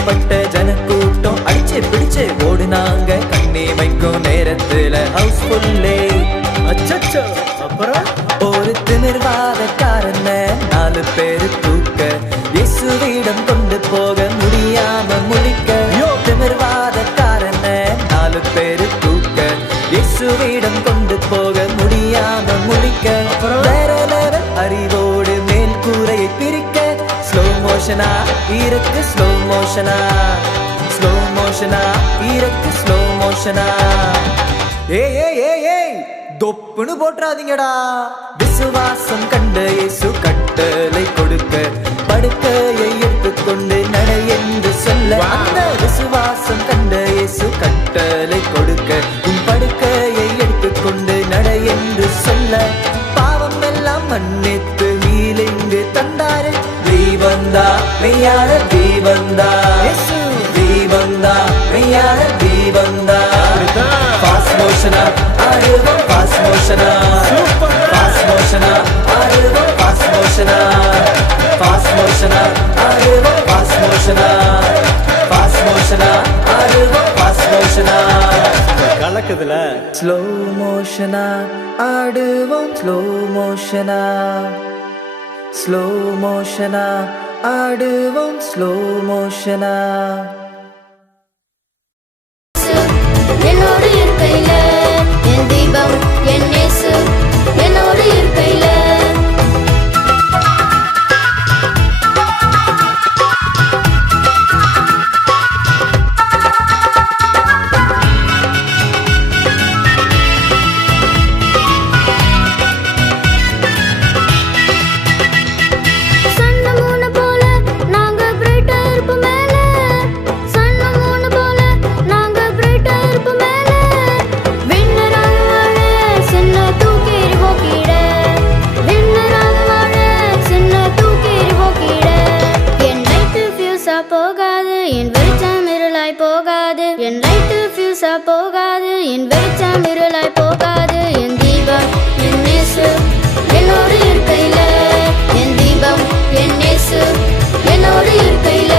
ஏகப்பட்ட ஜனக்கூட்டம் அடிச்சு பிடிச்சு ஓடுனாங்க. கண்ணே வைக்கும் நேரத்துல ஹவுஸ்ஃபுல்லே. அச்சச்சோ, அப்புறம் ஒரு திமிர்வாதக்காரன 4 பேரு தூக்க இயேசுவிடம் கொண்டு போக முடியாம முழிக்க. திமிர்வாதக்காரன 4 பேரு தூக்க இயேசுவிடம் கொண்டு போக முடியாம முழிக்க. வேற லெவல் அறிவோடு மேல் கூரையை பிரிக்க. ஸ்லோ மோஷனா இருக்கு, ஸ்லோ மோஷனா, ஸ்லோ மோஷனா இருக்கு, ஸ்லோ மோஷனா. ஏய் ஏய் ஏய் ஏய், தொப்புன்னு போட்டுறாதீங்கடா. விசுவாசம் கண்ட இயேசு கட்டளை கொடுக்க படுக்கையை எடுத்துக்கொண்டு நட என்று சொல்ல. அந்த விசுவாசம் கண்ட இயேசு கட்டளை கொடுக்க உன் படுக்கையை எடுத்துக்கொண்டு நட என்று சொல்ல. பாவம் எல்லாம் மன்னித்து ஹீலிங்கு தந்தாரு. தீவந்தா மெய்யான தீவந்தா, தீவந்தா மெய்யான தீவந்தா. ஃபாஸ்ட் மோஷனா ஆடுவோம், ஃபாஸ்ட் மோஷனா, ஃபாஸ்ட் மோஷனா ஆடுவோம், ஃபாஸ்ட் மோஷனா, ஃபாஸ்ட் மோஷனா ஆடுவோம், ஃபாஸ்ட் மோஷனா, ஃபாஸ்ட் மோஷனா ஆடுவோம், ஃபாஸ்ட் மோஷனா. கலக்குதுல ஸ்லோ மோஷனா ஆடுவோம், ஸ்லோ மோஷனா, ஸ்லோ மோஷனா ஆடுவோம், ஸ்லோ மோஷனா. என்னோடு இருக்கையில என் தீபம் என் இயேசு என்னோடு இருக்கையில. போகாது என் வெளிச்சம் இருளாய் போகாது, என் லைட்டு ஃபியூஸா போகாது, என் வெளிச்சம் இருளாய் போகாது. என் தீபம் என் இயேசு என்னோடு இருக்கையில, என் தீபம் என் இயேசு என்னோடு இருக்கையில.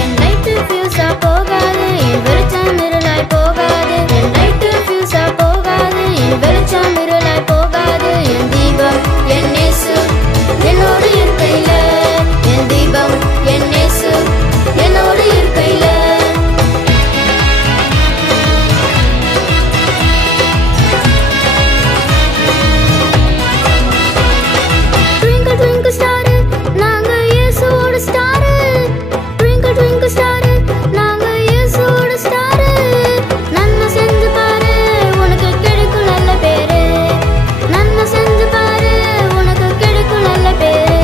என் லைட்டு ஃபியூஸா போகாது, என் வெளிச்சம் இருளாய் போகாது, என் லைட்டு ஃபியூஸா போகாது, என் வெளிச்சம் இருளாய் போகாது. என் தீபம் என் இயேசு என்னோடு இருக்கையில, என் தீபம் என் இயேசு என்னோடு இருக்கையில. ட்விங்கிள் ட்விங்கிள் ஸ்டாரு நாங்க இயேசுவோட ஸ்டாரு, ட்விங்கிள் ட்விங்கிள் ஸ்டாரு நாங்க இயேசுவோட ஸ்டாரு. நன்மை செஞ்சு பாரு உனக்கு கிடைக்கும் நல்ல பேரு, நன்மை செஞ்சு பாரு உனக்கு கிடைக்கும் நல்ல பேரு.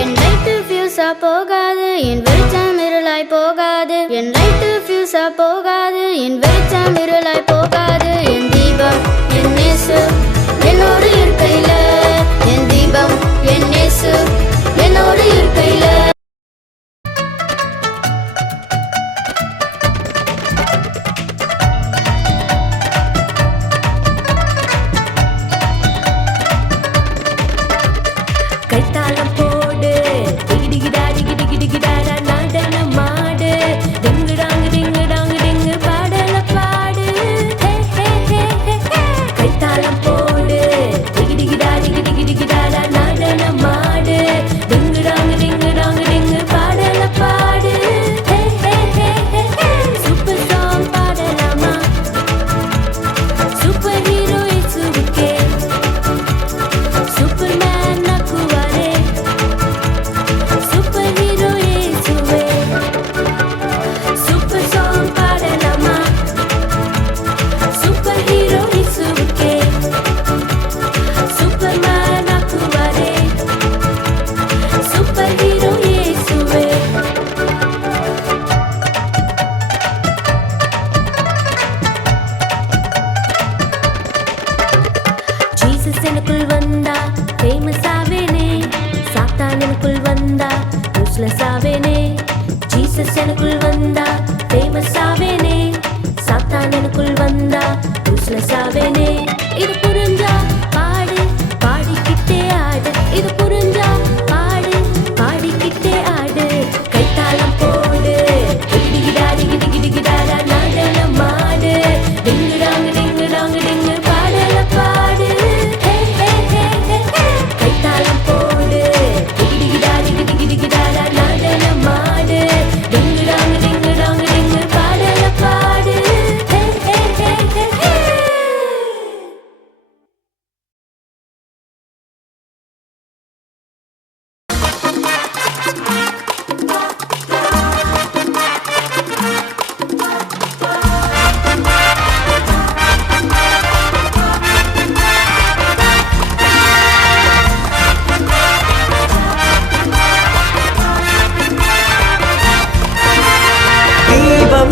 என் லைட்டு ஃபியூஸா போகாது, என் வெளிச்சம் இருளாய் போகாது, என் லைட்டு ஃபியூஸா போகாது, என் வெளிச்சம் இருளாய் போகாது. என் தீபம் என் இயேசு என்னோடு இருக்கையில, என் தீபம் என் இயேசு என்னோடு இருக்கையில. கைத்தாளம் போடு டிகிடிகிடா டிகிடிகிடிகிடாடா நடனம் மாடு, டிங்குடாங்கு டிங்குடாங்கு டிங்கு பாடல பாடு. ஹே ஹே ஹே ஹே ஹே. கைத்தாளம் போடு டிகிடிகிடா டிகிடிகிடிகிடாடா நடனம் மாடு, டிங்குடாங்கு டிங்குடாங்கு டிங்கு பாடல பாடு. ஹே ஹே ஹே ஹே ஹே. சூப்பர் சாங் பாடலாமா, சூப்பர் ஹீரோ இயேசுவுக்கே, சூப்பர்மேன் நக்குவாரே, சூப்பர் ஹீரோ இயேசுவே. சூப்பர் சாங் பாடலாமா, சூப்பர் ஹீரோ இயேசுவுக்கே, சூப்பர்மேன் நக்குவாரே, சூப்பர் ஹீரோ இயேசுவே. ஜீசஸ் எனக்குள் வந்தா ஃபேமஸ் ஆவேனே, சாத்தான் எனக்குள் வந்தா யூஸ்லெஸ் ஆவேனே. ஜீசஸ் எனக்குள் வந்தா ஃபேமஸ் ஆவேனே, சாத்தான் எனக்குள் வந்தா யூஸ்லெஸ் ஆவேனே. இது புரிஞ்சா பாடு பாடிக்கிட்டே ஆடு, இது புரிஞ்சா பாடு பாடிக்கிட்டே ஆடு. கைத்தாளம் போடு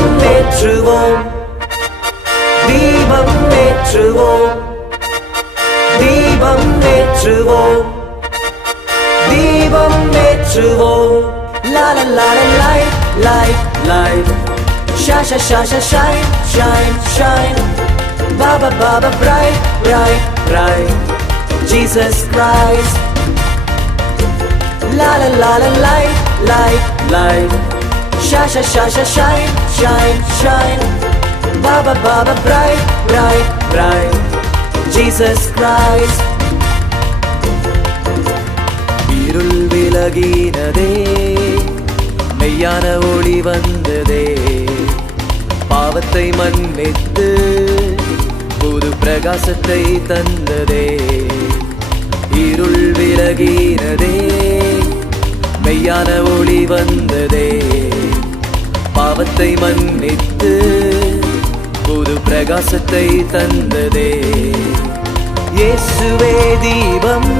தீபம் ஏற்றுவோம் தீபம் ஏற்றுவோம் தீபம் ஏற்றுவோம் தீபம் ஏற்றுவோம் la la la la light light light shine shine shine shine shine shine baba baba bright bright bright Jesus Christ la la la la light light light shine shine shine shine shine shine baba baba bright bright bright Jesus Christ இருள் விலகினதே மெய்யான ஒளி வந்ததே பாவத்தை மன்னித்து புது பிரகாசத்தை தந்ததே இருள் விலகினதே மெய்யான ஒளி வந்ததே பாவத்தை மன்னித்து புது பிரகாசத்தை தந்ததே இயேசுவே தீபம்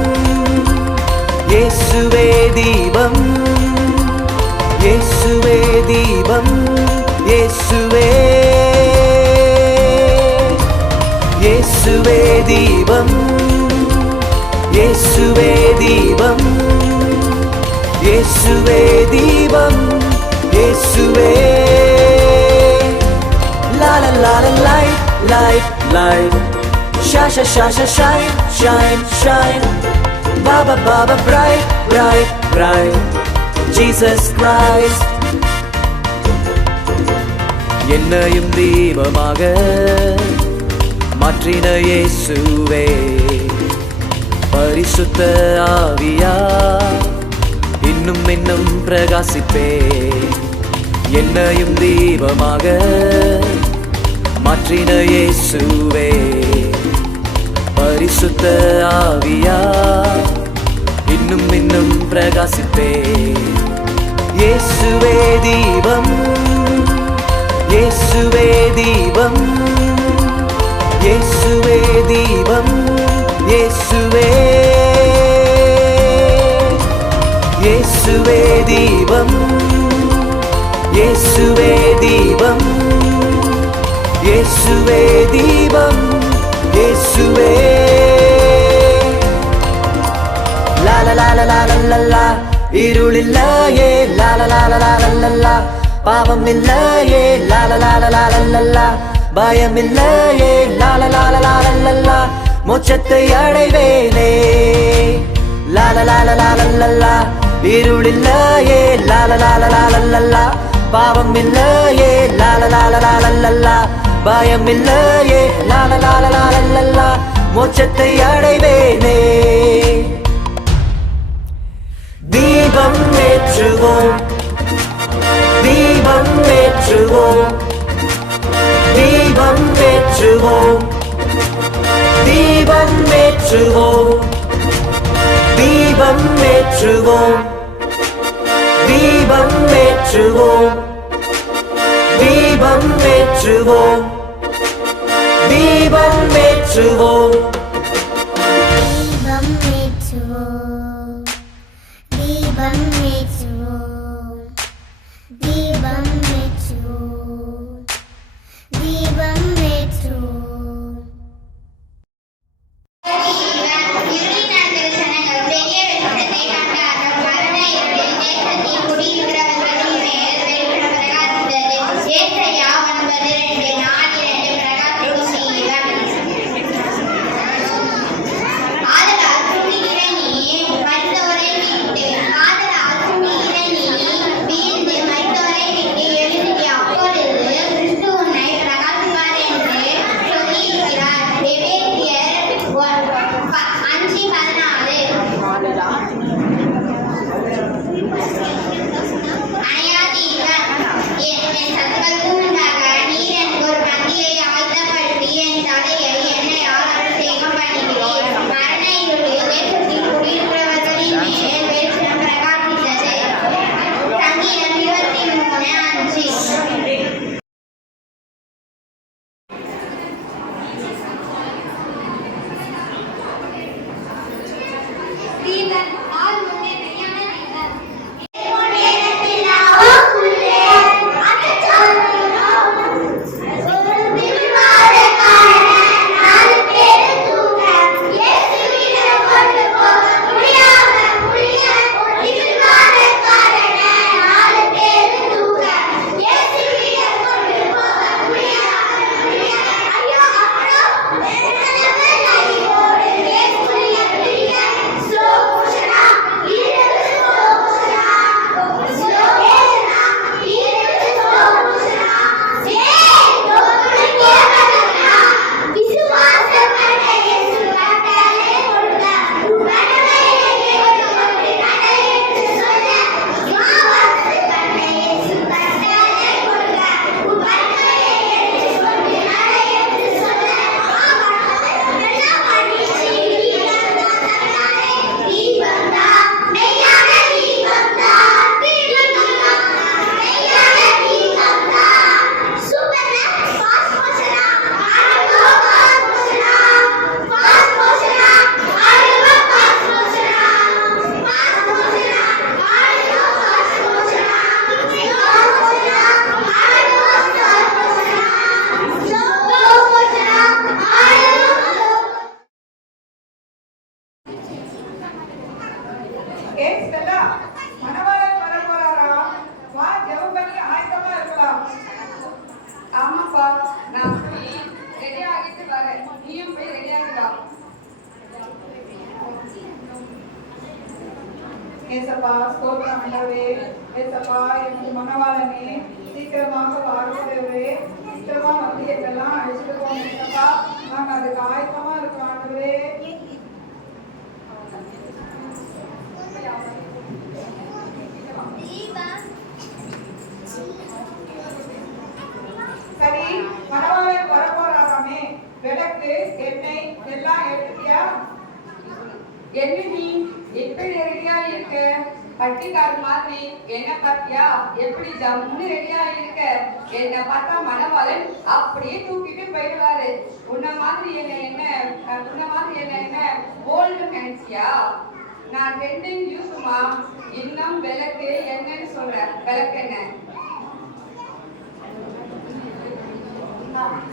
இயேசுவே தீபம் இயேசுவே தீபம் இயேசுவே இயேசுவே தீபம் இயேசுவே தீபம் இயேசுவே தீபம் இயேசுவே la la la la light light light shine shine shine shine shine shine baba baba bright bright bright Jesus Christ என்னையும் தீபமாக மாற்றின இயேசுவே பரிசுத்த ஆவியா இன்னும் இன்னும் பிரகாசிப்பே என்னையும் தீபமாக மாற்றின இயேசுவே பரிசுத்த ஆவியா இன்னும் இன்னும் பிரகாசிப்பே இயேசுவே தீபம் இயேசுவே தீபம் இயேசுவே தீபம் இயேசுவே இயேசுவே தீபம் இயேசுவே தீபம் இயேசுவே தீபம் இயேசுவே la la la la la la la la இருளில்லையே la la la la la la la பாவம் இல்லையே la la la la la la la பயம் இல்லையே la la la la la la la மோட்சத்தை அடைவேனே la la la la la la la இருளில்லையே la la la la la la la பாவம் இல்லையே la la la la la la பயம் இல்லையே la la la la la la மோட்சத்தை அடைவேனே தீபம் ஏற்றுவோம் தீபம் ஏற்றுவோம் தீபம் ஏற்றுவோம் தீபம் ஏற்றுவோம் தீபம் ஏற்றுவோம் தீபம் ஏற்றுவோம் தீபம் ஏற்றுவோம் தீபம் ஏற்றுவோம் தீபம் ஏற்றுவோம் தீபம் ஏற்றுவோம் தீபம் ஏற்றுவோம் ஆமாப்பா, நான் போய் ரெடி ஆகிட்டு வரேன். நீயும் போய் ரெடி ஆகிடா. ஏசப்பா ஸ்தோத்திரம் ஆண்டவரே. ஏசப்பா எனக்கு மனவாளனே சீக்கிரமாக வாழ்கிறவரே, சீக்கிரமா வந்து எங்கெல்லாம் அழைச்சிட்டு போங்க ஏசப்பா. நாங்க அதுக்கு ஆயத்தமா இருக்கிறோம் ஆண்டவரே. சரி, மனவாளன் வரப்போறாராமே, விளக்கு எண்ணெய் எல்லாம் எடுத்தியா? என்ன நீ எப்படி ரெடியா இருக்க? பட்டிக்கார மாதிரி என்ன பாத்தியா? எப்படி ஜம்முன்னு ரெடியா இருக்க? என்ன பார்த்தா மணவாளன் அப்படியே தூக்கிட்டு போயிடுவாரு. உன்ன மாதிரி என்ன போல்டு நினைச்சியா? நான் ட்ரெண்டிங் யூஸ்மா. இன்னும் விளக்கு என்னன்னு சொல்றேன். விளக்கு என்ன?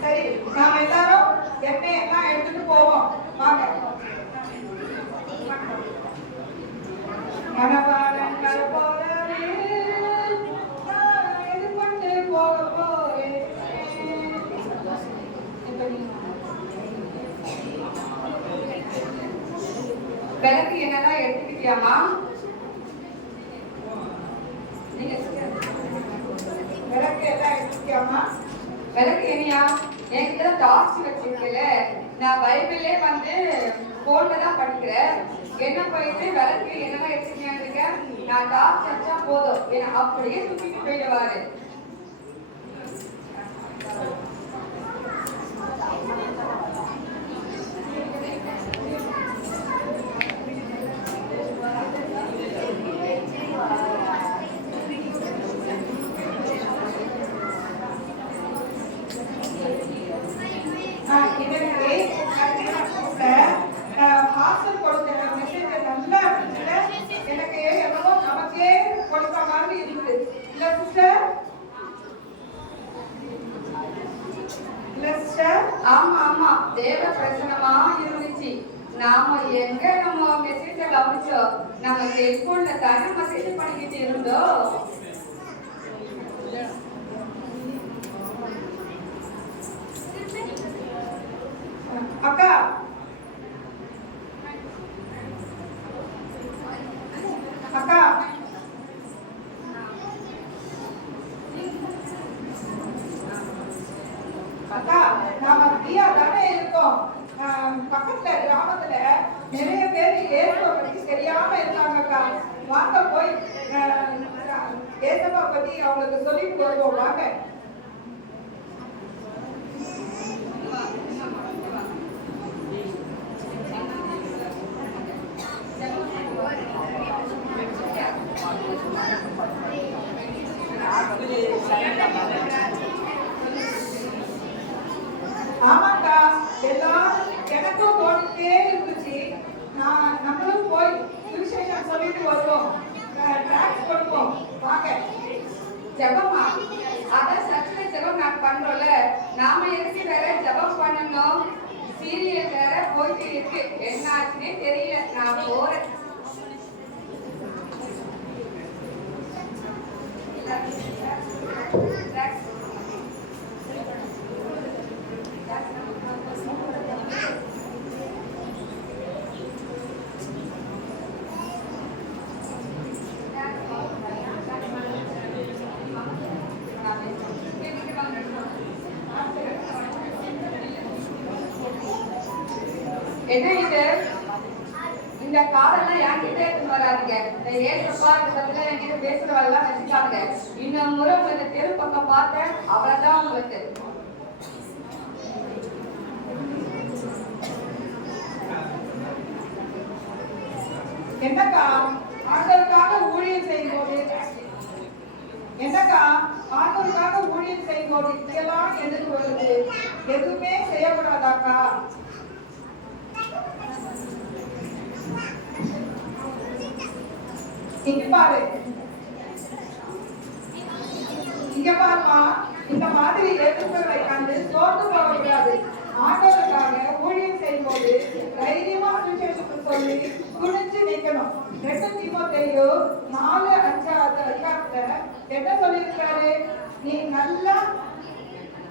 சரி, நாம எல்லாரும் எண்ணெய் எல்லாம் எடுத்துட்டு போவோம். வாங்க. மனவாளன் வரப்போறாரு, நான் எது கொண்டு போக போறேன். விளக்கு என்னதான் எடுத்துக்கிட்டியாமா? நீங்க விளக்கு எல்லாம் எடுத்துக்கியாமா? விளக்கு என்னையா? என்கிட்ட டார்ச் வச்சிருக்கல. நான் பைபிளே வந்து போன்ல தான் படிக்கிறேன். என்ன போயிட்டு விளக்கு என்னதான் எடுத்துக்கியாங்க? நான் டார்ச் வச்சா போதும், என்ன அப்படியே தூக்கிட்டு போயிடுவாரு. ஹாஸ்டல் கொடுத்த மெசேஜ் நல்லா இருந்துச்சுல, எனக்கு எவ்வளோ நமக்கே கொடுத்த மாதிரி இருக்குது இல்ல சிஸ்டர்? இல்ல சிஸ்டர்? ஆமா ஆமா, தேவ பிரசனமா இருந்துச்சு. நாம எங்க நம்ம மெசேஜ கவனிச்சோம்? நம்ம செல்போன்ல தானே மெசேஜ் பண்ணிக்கிட்டு இருந்தோம். அக்கா, அக்கா, அக்கா, நாம ஃப்ரீயா தானே இருக்கோம். பக்கத்துல கிராமத்துல நிறைய பேர் ஏசப்பா பத்தி தெரியாம இருக்காங்க அக்கா. வாங்க போய் ஏசப்பா பத்தி அவங்களுக்கு சொல்லிட்டு வருவோம். வாங்க. ஆமாக்கா, எல்லாம் எனக்கும் தோணிட்டே இருந்துச்சு. நம்மளும் போய் சுவிசேஷம் சொல்லிட்டு வருவோம், டாக்ஸ் கொடுப்போம். வாங்க. ஜெபமா? அதான் சர்ச்சில் ஜெபம் நான் பண்றோம்ல, நாம எதுக்கு வேற ஜெபம் பண்ணணும்? சீரியல் வேற போயிட்டு இருக்கு, என்ன ஆச்சுன்னே தெரியல. நான் போறேன். என்ன இது? இந்த காரெல்லாம் என்கிட்ட எடுத்து வராதுங்க. இந்த ஏசப்பா இந்த பத்தில என்கிட்ட பேசுறவெல்லாம் வச்சுக்காங்க. இன்னும் முறை இந்த தெரு பக்கம் பார்த்தேன், அவ்வளவுதான் உங்களுக்கு. என்னக்கா, ஆண்டவருக்காக ஊழியம் செய்யும்போது இதெல்லாம் எதுக்கு வருது? எதுவுமே செய்யக்கூடாதாக்கா? இங்க பாரு, இங்க பாருமா, இந்த மாதிரி எதிர்ப்புகளை கண்டு சோர்ந்து போகக்கூடாது. ஆண்டவருக்காக ஊழியம் செய்யும்போது தைரியமா சுவிசேஷத்தை சொல்லி துணிச்சு நிக்கணும். 2 தீமோத்தேயு 4:5 அதிகாரத்துல என்ன சொல்லியிருக்காரு? நீ நல்லா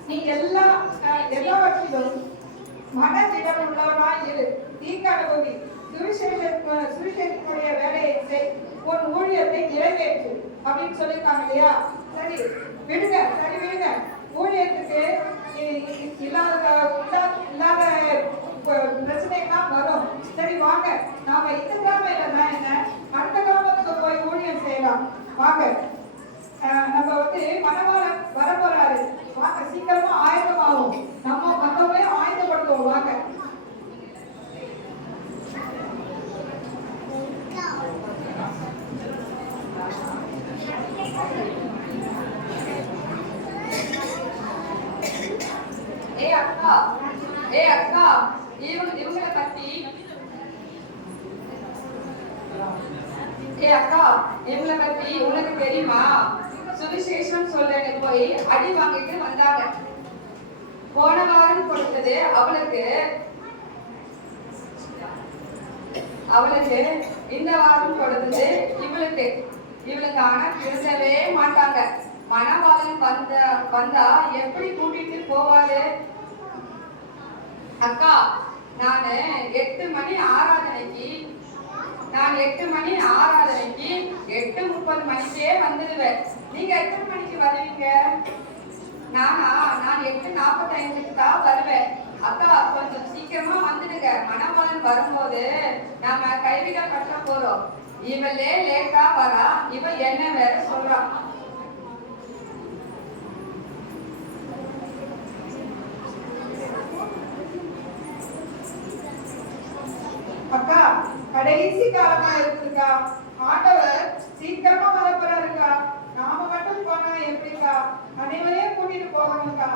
நீ எல்லாவற்றிலும் மனதிடம் உள்ளவனாய் இரு. தீங்கு அனுபவி. சுவிசேஷத்தினுடைய வேலையை செய். உன் ஊழியத்தை நிறைவேற்று அப்படின்னு சொல்லியிருக்காங்க இல்லையா? சரி விடுங்க, சரி விடுங்க. ஊழியத்துக்கு இல்லாத பிரச்சனைலாம் வரும். சரி வாங்க, நாம இந்த கிராமம் இல்லைன்னா என்ன, அடுத்த கிராமத்துக்கு போய் ஊழியம் செய்யலாம். வாங்க, நம்ம மணவாளன் வர போறாரு. வாங்க, சீக்கிரமா ஆயத்தமாகும். நம்ம மற்றவங்களையும் ஆயத்தப்படுத்துவோம். வாங்க. அக்கா இவங்களை பத்தி உனக்கு தெரியுமா? சுவிசேஷம் சொல்றேன்னு போய் அடி வாங்கிட்டு வந்தாங்க. போன வாரம் கொடுத்தது அவளுக்கு இந்த வாரம் கொடுத்தது இவளுக்கு ஆனா திருந்தவே மாட்டாங்க. மணவாளன் வந்தா எப்படி கூட்டிட்டு போவாரு? அக்கா, நான் 8 மணி ஆராதனைக்கு 8:30 மணிக்கே வந்துடுவேன். நீங்க எத்தனை மணிக்கு வருவீங்க? நான் 8:45க்கு தான் வருவேன். அக்கா, கொஞ்சம் சீக்கிரமா வந்துடுங்க. மணவாளன் வரும்போது நாம கைவிட கட்ட போறோம். இவளே லேட்டா வரா, இவ என்ன வேற சொல்றான். அக்கா, கடைசி காலமா இருக்குக்கா. ஆண்டவர் சீக்கிரமா வரப்போறாருக்கா. நாம மட்டும் போனா எப்படிக்கா? அனைவரையும் கூட்டிட்டு போகணும்க்கா.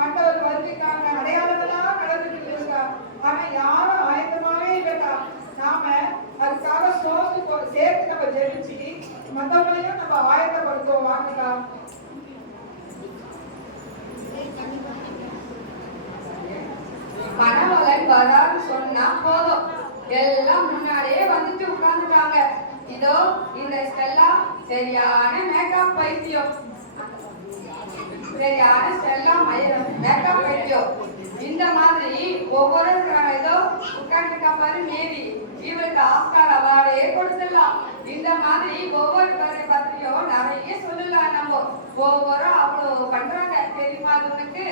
ஆண்டவர் வருவிக்காங்க. அடையாளமெல்லாம் நடந்துட்டு இருக்கா. ஆனா யாரும் ஆயத்தமாவே இல்லக்கா. நாம அதுக்காக சேர்த்து நம்ம ஜெபிச்சு மற்றவங்களையும் நம்ம ஆயத்தப்படுத்துவோம். வாங்கக்கா. மணவாளன் வரான்னு சொன்னா போதும், எல்லாம் முன்னாடியே வந்துட்டு உட்கார்ந்துட்டாங்க. இதோ இந்த ஸ்டெல்லா சரியான மேக்கப் பைத்தியம். இந்த மாதிரி ஒவ்வொரு ஏதோ உட்காந்துருக்கா பாரு மேரி, இவருக்கு ஆஸ்கார் அவார்டே கொடுத்துடலாம். இந்த மாதிரி ஒவ்வொரு பத்திரியும் நிறைய சொல்லலாம். நம்ம ஒவ்வொரு அவ்வளவு பண்றாங்க. தெரியுமா அது உனக்கு?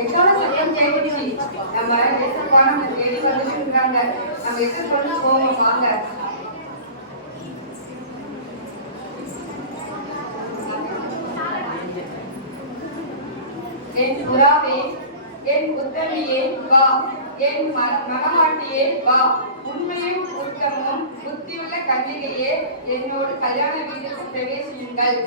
எக்கால சத்தம் கேட்டுச்சு. நம்ம எதிர்ப்பான தேடி வந்துட்டு இருக்காங்க. நம்ம எதிர்கொண்டு போவோம். வாங்க. என் புறாவே, என் உத்தமியே வா, என் மனமாட்டியே வா, உண்மையும் உத்தமும் புத்தியுள்ள கன்னிகையே என்னோடு கல்யாண வீட்டுக்கு பிரவேசியுங்கள்.